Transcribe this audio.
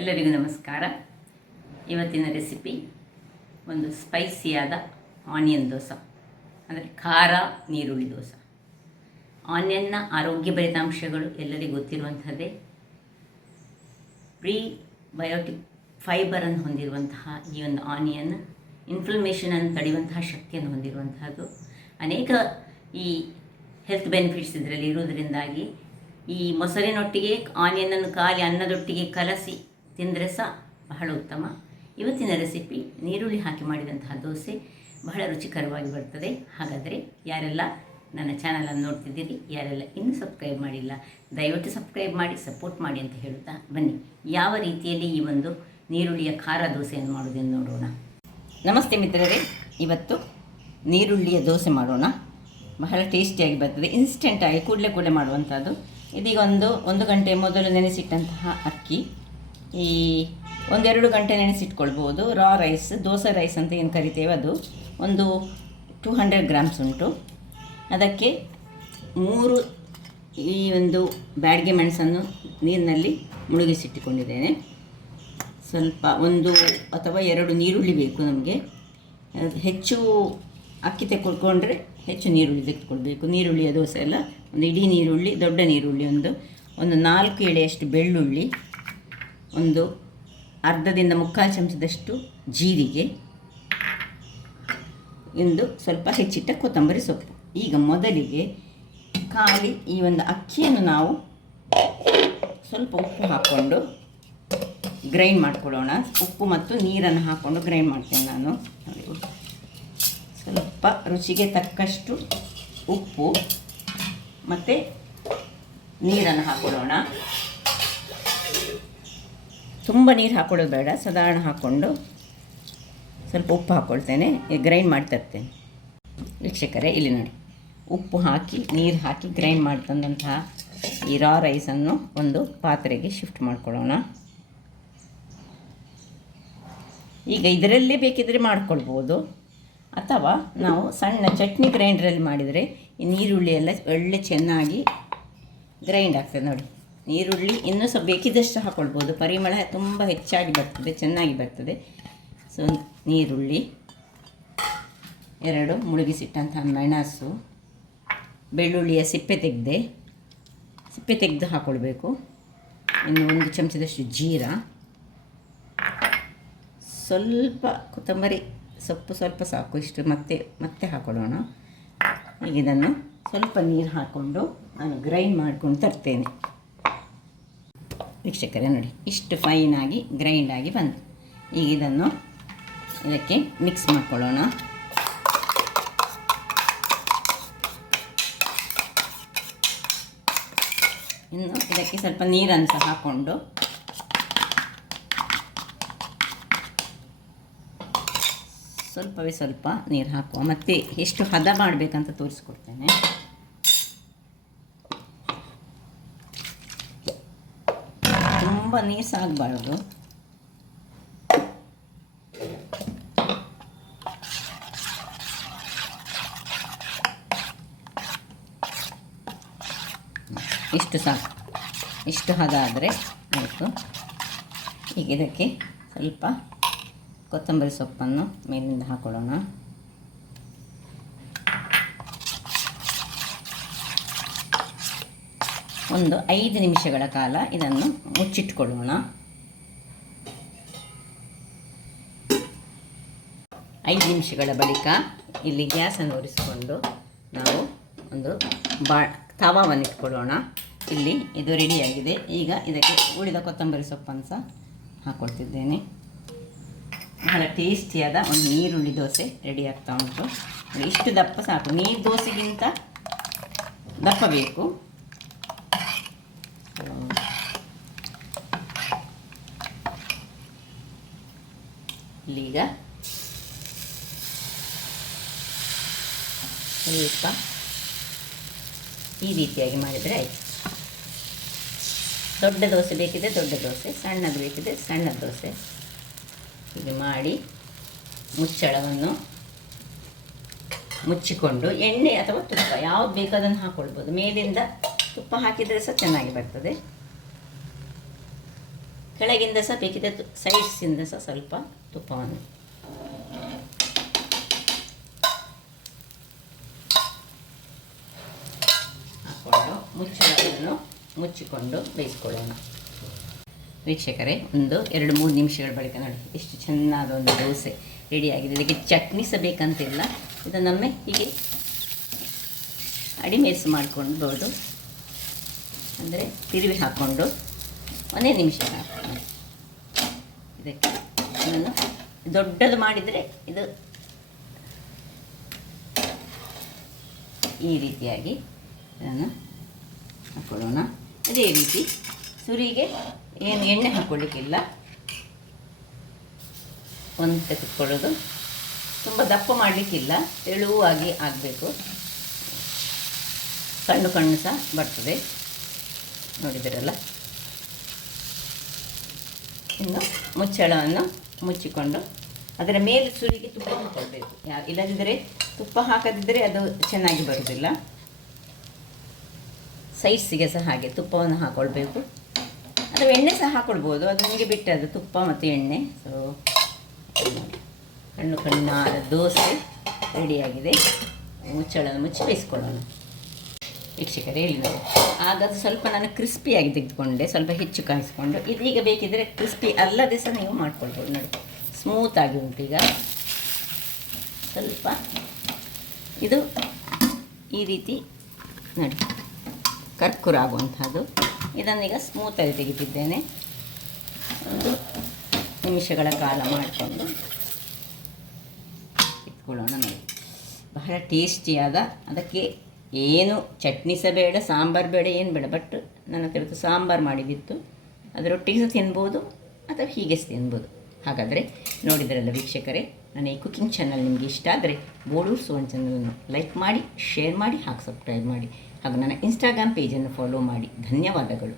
ಎಲ್ಲರಿಗೂ ನಮಸ್ಕಾರ. ಇವತ್ತಿನ ರೆಸಿಪಿ ಒಂದು ಸ್ಪೈಸಿಯಾದ ಆನಿಯನ್ ದೋಸೆ, ಅಂದರೆ ಖಾರ ನೀರುಳ್ಳಿ ದೋಸೆ. ಆನಿಯನ್ನ ಆರೋಗ್ಯಭರಿತ ಅಂಶಗಳು ಎಲ್ಲರಿಗೂ ಗೊತ್ತಿರುವಂಥದ್ದೇ. ಪ್ರೀಬಯೋಟಿಕ್ ಫೈಬರನ್ನು ಹೊಂದಿರುವಂತಹ ಈ ಒಂದು ಆನಿಯನ್ ಇನ್ಫ್ಲಮೇಷನನ್ನು ತಡೆಯುವಂತಹ ಶಕ್ತಿಯನ್ನು ಹೊಂದಿರುವಂತಹದ್ದು. ಅನೇಕ ಈ ಹೆಲ್ತ್ ಬೆನಿಫಿಟ್ಸ್ ಇದರಲ್ಲಿ ಇರುವುದರಿಂದಾಗಿ ಈ ಮೊಸರಿನೊಟ್ಟಿಗೆ ಆನಿಯನನ್ನು ಖಾಲಿ ಅನ್ನದೊಟ್ಟಿಗೆ ಕಲಸಿ ತಿಂದರೆ ಸಹ ಬಹಳ ಉತ್ತಮ. ಇವತ್ತಿನ ರೆಸಿಪಿ ನೀರುಳ್ಳಿ ಹಾಕಿ ಮಾಡಿದಂತಹ ದೋಸೆ ಬಹಳ ರುಚಿಕರವಾಗಿ ಬರ್ತದೆ. ಹಾಗಾದರೆ ಯಾರೆಲ್ಲ ನನ್ನ ಚಾನಲನ್ನು ನೋಡ್ತಿದ್ದೀರಿ, ಯಾರೆಲ್ಲ ಇನ್ನೂ ಸಬ್ಸ್ಕ್ರೈಬ್ ಮಾಡಿಲ್ಲ, ದಯವಿಟ್ಟು ಸಬ್ಸ್ಕ್ರೈಬ್ ಮಾಡಿ ಸಪೋರ್ಟ್ ಮಾಡಿ ಅಂತ ಹೇಳುತ್ತಾ ಬನ್ನಿ ಯಾವ ರೀತಿಯಲ್ಲಿ ಈ ಒಂದು ನೀರುಳ್ಳಿಯ ಖಾರ ದೋಸೆಯನ್ನು ಮಾಡೋದನ್ನು ನೋಡೋಣ. ನಮಸ್ತೆ ಮಿತ್ರರೇ, ಇವತ್ತು ನೀರುಳ್ಳಿಯ ದೋಸೆ ಮಾಡೋಣ. ಬಹಳ ಟೇಸ್ಟಿಯಾಗಿ ಬರ್ತದೆ, ಇನ್ಸ್ಟೆಂಟಾಗಿ ಕೂಡಲೇ ಮಾಡುವಂಥದ್ದು. ಇದೀಗ ಒಂದು ಗಂಟೆ ಮೊದಲು ನೆನೆಸಿಟ್ಟಂತಹ ಅಕ್ಕಿ, ಈ 1-2 ಗಂಟೆ ನೆನೆಸಿಟ್ಕೊಳ್ಬೋದು. ರಾ ರೈಸ್, ದೋಸೆ ರೈಸ್ ಅಂತ ಏನು ಕರಿತೇವೆ, ಅದು ಒಂದು 200 ಗ್ರಾಮ್ಸ್ ಉಂಟು. ಅದಕ್ಕೆ 3 ಈ ಒಂದು ಬ್ಯಾಡಗೆ ಮೆಣಸನ್ನು ನೀರಿನಲ್ಲಿ ಮುಳುಗಿಸಿಟ್ಟುಕೊಂಡಿದ್ದೇನೆ. ಸ್ವಲ್ಪ 1 ಅಥವಾ 2 ನೀರುಳ್ಳಿ ಬೇಕು ನಮಗೆ. ಹೆಚ್ಚು ಅಕ್ಕಿ ತೆಗೆದುಕೊಂಡ್ರೆ ಹೆಚ್ಚು ನೀರುಳ್ಳಿ ತೆಗೆದುಕೊಳ್ಬೇಕು. ನೀರುಳ್ಳಿಯ ದೋಸೆ ಎಲ್ಲ ಒಂದು ಇಡೀ ನೀರುಳ್ಳಿ, ದೊಡ್ಡ ನೀರುಳ್ಳಿ ಒಂದು 4 ಎಳೆಯಷ್ಟು ಬೆಳ್ಳುಳ್ಳಿ, ಒಂದು ಅರ್ಧದಿಂದ 3/4 ಚಮಚದಷ್ಟು ಜೀರಿಗೆ, ಒಂದು ಸ್ವಲ್ಪ ಹೆಚ್ಚಿಟ್ಟ ಕೊತ್ತಂಬರಿ ಸೊಪ್ಪು. ಈಗ ಮೊದಲಿಗೆ ಖಾಲಿ ಈ ಒಂದು ಅಕ್ಕಿಯನ್ನು ನಾವು ಸ್ವಲ್ಪ ಉಪ್ಪು ಹಾಕ್ಕೊಂಡು ಗ್ರೈಂಡ್ ಮಾಡಿಕೊಳ್ಳೋಣ. ಉಪ್ಪು ಮತ್ತು ನೀರನ್ನು ಹಾಕ್ಕೊಂಡು ಗ್ರೈಂಡ್ ಮಾಡ್ತೇನೆ ನಾನು. ಸ್ವಲ್ಪ ರುಚಿಗೆ ತಕ್ಕಷ್ಟು ಉಪ್ಪು ಮತ್ತು ನೀರನ್ನು ಹಾಕ್ಕೊಳ್ಳೋಣ. ತುಂಬ ನೀರು ಹಾಕ್ಕೊಳ್ಳೋದು ಬೇಡ, ಸಾಧಾರಣ ಹಾಕ್ಕೊಂಡು ಸ್ವಲ್ಪ ಉಪ್ಪು ಹಾಕ್ಕೊಳ್ತೇನೆ. ಗ್ರೈಂಡ್ ಮಾಡಿ ತರ್ತೇನೆ. ವೀಕ್ಷಕರೇ, ಇಲ್ಲಿ ನೋಡಿ, ಉಪ್ಪು ಹಾಕಿ ನೀರು ಹಾಕಿ ಗ್ರೈಂಡ್ ಮಾಡಿ ತಂದಂತಹ ಈ ರಾ ರೈಸನ್ನು ಒಂದು ಪಾತ್ರೆಗೆ ಶಿಫ್ಟ್ ಮಾಡ್ಕೊಳ್ಳೋಣ. ಈಗ ಇದರಲ್ಲೇ ಬೇಕಿದ್ದರೆ ಮಾಡ್ಕೊಳ್ಬೋದು, ಅಥವಾ ನಾವು ಸಣ್ಣ ಚಟ್ನಿ ಗ್ರೈಂಡ್ರಲ್ಲಿ ಮಾಡಿದರೆ ಈ ನೀರುಳ್ಳಿ ಎಲ್ಲ ಒಳ್ಳೆ ಚೆನ್ನಾಗಿ ಗ್ರೈಂಡ್ ಆಗ್ತದೆ. ನೋಡಿ, ನೀರುಳ್ಳಿ ಇನ್ನೂ ಸ್ವಲ್ಪ ಬೇಕಿದ್ದಷ್ಟು ಹಾಕ್ಕೊಳ್ಬೋದು, ಪರಿಮಳ ತುಂಬ ಹೆಚ್ಚಾಗಿ ಬರ್ತದೆ, ಚೆನ್ನಾಗಿ ಬರ್ತದೆ. ಸೊ ನೀರುಳ್ಳಿ, 2 ಮುಳುಗಿಸಿಟ್ಟಂತಹ ಮೆಣಸು, ಬೆಳ್ಳುಳ್ಳಿಯ ಸಿಪ್ಪೆ ತೆಗೆದು ಹಾಕ್ಕೊಳ್ಬೇಕು. ಇನ್ನು 1 ಚಮಚದಷ್ಟು ಜೀರಾ, ಸ್ವಲ್ಪ ಕೊತ್ತಂಬರಿ ಸೊಪ್ಪು, ಸ್ವಲ್ಪ ಸಾಕು, ಇಷ್ಟು ಮತ್ತೆ ಹಾಕ್ಕೊಳ್ಳೋಣ. ಈಗ ಇದನ್ನು ಸ್ವಲ್ಪ ನೀರು ಹಾಕ್ಕೊಂಡು ನಾನು ಗ್ರೈಂಡ್ ಮಾಡ್ಕೊಂಡು ತರ್ತೇನೆ. ವೀಕ್ಷಕರೇ ನೋಡಿ, ಇಷ್ಟು ಫೈನಾಗಿ ಗ್ರೈಂಡ್ ಆಗಿ ಬಂತು. ಈಗ ಇದಕ್ಕೆ ಮಿಕ್ಸ್ ಮಾಡ್ಕೊಳ್ಳೋಣ. ಇನ್ನು ಇದಕ್ಕೆ ಸ್ವಲ್ಪ ನೀರನ್ನು ಸಹ ಹಾಕ್ಕೊಂಡು ಸ್ವಲ್ಪವೇ ಸ್ವಲ್ಪ ನೀರು ಹಾಕುವ. ಮತ್ತು ಎಷ್ಟು ಹದ ಮಾಡಬೇಕಂತ ತೋರಿಸ್ಕೊಡ್ತೇನೆ. ತುಂಬ ನೀರು ಸಾಗಬಾರ್ದು. ಇಷ್ಟು ಸಾಕು, ಇಷ್ಟು ಹದ ಆದರೆ ಆಯಿತು. ಈಗ ಇದಕ್ಕೆ ಸ್ವಲ್ಪ ಕೊತ್ತಂಬರಿ ಸೊಪ್ಪನ್ನು ಮೇಲಿಂದ ಹಾಕೊಳ್ಳೋಣ. ಒಂದು 5 ನಿಮಿಷಗಳ ಕಾಲ ಇದನ್ನು ಮುಚ್ಚಿಟ್ಕೊಳ್ಳೋಣ. 5 ನಿಮಿಷಗಳ ಬಳಿಕ ಇಲ್ಲಿ ಗ್ಯಾಸನ್ನು ಉರಿಸಿಕೊಂಡು ನಾವು ಒಂದು ತವಾವನ್ನು ಇಟ್ಕೊಳ್ಳೋಣ. ಇಲ್ಲಿ ಇದು ರೆಡಿಯಾಗಿದೆ. ಈಗ ಇದಕ್ಕೆ ಉಳಿದ ಕೊತ್ತಂಬರಿ ಸೊಪ್ಪನ್ನು ಸಹ ಹಾಕ್ಕೊಳ್ತಿದ್ದೇನೆ. ಬಹಳ ಟೇಸ್ಟಿಯಾದ ಒಂದು ನೀರುಳ್ಳಿ ದೋಸೆ ರೆಡಿ ಆಗ್ತಾ ಉಂಟು. ಇಷ್ಟು ದಪ್ಪ ಸಾಕು, ನೀರು ದೋಸೆಗಿಂತ ದಪ್ಪ ಬೇಕು. ಇಲ್ಲೀಗ ಸ್ವಲ್ಪ ಈ ರೀತಿಯಾಗಿ ಮಾಡಿದರೆ ಆಯಿತು. ದೊಡ್ಡ ದೋಸೆ ಬೇಕಿದೆ ದೊಡ್ಡ ದೋಸೆ, ಸಣ್ಣದು ಬೇಕಿದೆ ಸಣ್ಣ ದೋಸೆ. ಹೀಗೆ ಮಾಡಿ ಮುಚ್ಚಳವನ್ನು ಮುಚ್ಚಿಕೊಂಡು ಎಣ್ಣೆ ಅಥವಾ ತುಪ್ಪ ಯಾವುದು ಬೇಕೋ ಅದನ್ನು ಹಾಕ್ಕೊಳ್ಬೋದು. ಮೇಲಿಂದ ತುಪ್ಪ ಹಾಕಿದರೆ ಸಹ ಚೆನ್ನಾಗಿ ಬರ್ತದೆ. ಕೆಳಗಿಂದ ಸಹ ಬೇಕಿದೆ ಸೈಡ್ಸಿಂದ ಸಹ ಸ್ವಲ್ಪ ತುಪ್ಪವನ್ನು ಹಾಕ್ಕೊಂಡು ಮುಚ್ಚಳವನ್ನು ಮುಚ್ಚಿಕೊಂಡು ಬೇಯಿಸ್ಕೊಳ್ಳೋಣ. ವೀಕ್ಷಕರೇ, ಒಂದು 2-3 ನಿಮಿಷಗಳ ಬಳಿಕ ನೋಡಿ ಎಷ್ಟು ಚೆನ್ನಾದ ಒಂದು ದೋಸೆ ರೆಡಿಯಾಗಿದೆ. ಇದಕ್ಕೆ ಚಟ್ನಿ ಸಹ ಬೇಕಂತಿಲ್ಲ, ಇದನ್ನೊಮ್ಮೆ ಹೀಗೆ ಅಡಿಮೇಲ್ಸ್ ಮಾಡ್ಕೊಳ್ಬೋದು. ಅಂದರೆ ತಿರುವಿ ಹಾಕ್ಕೊಂಡು ಒಂದೇ ನಿಮಿಷ ಹಾಕ್ಕೊಂಡು ಇದಕ್ಕೆ ನಾನು ದೊಡ್ಡದು ಮಾಡಿದರೆ ಇದು ಈ ರೀತಿಯಾಗಿ ನಾನು ಹಾಕ್ಕೊಳ್ಳೋಣ. ಅದೇ ರೀತಿ ಸುರಿಗೆ ಏನು ಎಣ್ಣೆ ಹಾಕ್ಕೊಳ್ಳಿಕ್ಕಿಲ್ಲ, ಒಂದು ತೆಗೆದುಕೊಳ್ಳೋದು. ತುಂಬ ದಪ್ಪ ಮಾಡಲಿಕ್ಕಿಲ್ಲ, ತೆಳುವಾಗಿ ಆಗಬೇಕು. ಕಣ್ಣು ಕಣ್ಣು ಸಹ ಬರ್ತದೆ, ನೋಡಿದಿರಲ್ಲ. ಇನ್ನು ಮುಚ್ಚಳವನ್ನು ಮುಚ್ಚಿಕೊಂಡು ಅದರ ಮೇಲೆ ಸುರಿಗೆ ತುಪ್ಪ ಹಾಕ್ಕೊಳ್ಬೇಕು. ಇಲ್ಲದಿದ್ದರೆ ತುಪ್ಪ ಹಾಕದಿದ್ದರೆ ಅದು ಚೆನ್ನಾಗಿ ಬರುವುದಿಲ್ಲ. ಸೈಡ್ಸಿಗೆ ಸಹ ಹಾಗೆ ತುಪ್ಪವನ್ನು ಹಾಕ್ಕೊಳ್ಬೇಕು, ಅಥವಾ ಎಣ್ಣೆ ಸಹ ಹಾಕ್ಕೊಳ್ಬೋದು, ಅದು ನಿಮಗೆ ಬಿಟ್ಟದ್ದು, ತುಪ್ಪ ಮತ್ತು ಎಣ್ಣೆ. ಸೊ ಕಣ್ಣು ಕಣ್ಣಾದ ದೋಸೆ ರೆಡಿಯಾಗಿದೆ. ಮುಚ್ಚಳವನ್ನು ಮುಚ್ಚಿ ಬೇಯಿಸ್ಕೊಳ್ಳೋಣ. ವೀಕ್ಷಕರೇ, ಹೇಳಿ ನೋಡಿ, ಆಗ ಅದು ಸ್ವಲ್ಪ ನಾನು ಕ್ರಿಸ್ಪಿಯಾಗಿ ತೆಗೆದುಕೊಂಡೆ, ಸ್ವಲ್ಪ ಹೆಚ್ಚು ಕಾಯಿಸ್ಕೊಂಡು. ಇದೀಗ ಬೇಕಿದ್ದರೆ ಕ್ರಿಸ್ಪಿ ಅಲ್ಲದೆ ಸಹ ನೀವು ಮಾಡ್ಕೊಳ್ಬೋದು. ನೋಡಿ, ಸ್ಮೂತಾಗಿ ಉಂಟು. ಈಗ ಸ್ವಲ್ಪ ಇದು ಈ ರೀತಿ ನೋಡಿ ಕರ್ಕುರ ಆಗುವಂಥದ್ದು. ಇದನ್ನೀಗ ಸ್ಮೂತಾಗಿ ತೆಗೆದಿದ್ದೇನೆ. ಒಂದು ನಿಮಿಷಗಳ ಕಾಲ ಮಾಡಿಕೊಂಡು ಇಟ್ಕೊಳ್ಳೋಣ. ನೋಡಿ, ಬಹಳ ಟೇಸ್ಟಿಯಾದ, ಅದಕ್ಕೆ ಏನು ಚಟ್ನಿ ಸಹ ಬೇಡ, ಸಾಂಬಾರು ಬೇಡ, ಏನು ಬೇಡ. ಬಟ್ ನನ್ನ ಹತ್ರ ಸಾಂಬಾರು ಮಾಡಿದಿತ್ತು, ಅದರೊಟ್ಟಿಗೆ ಸಹ ತಿನ್ಬೋದು ಅಥವಾ ಹೀಗೆ ಸಹ ತಿನ್ಬೋದು. ಹಾಗಾದರೆ ನೋಡಿದ್ರಲ್ಲ ವೀಕ್ಷಕರೇ, ನನ್ನ ಈ ಕುಕಿಂಗ್ ಚಾನಲ್ ನಿಮಗೆ ಇಷ್ಟ ಆದರೆ ಬೋಳೂರು ಸುವರ್ಣ ಚಾನಲನ್ನು ಲೈಕ್ ಮಾಡಿ, ಶೇರ್ ಮಾಡಿ, ಹಾಗೂ ಸಬ್ಸ್ಕ್ರೈಬ್ ಮಾಡಿ, ಹಾಗೂ ನನ್ನ ಇನ್ಸ್ಟಾಗ್ರಾಮ್ ಪೇಜನ್ನು ಫಾಲೋ ಮಾಡಿ. ಧನ್ಯವಾದಗಳು.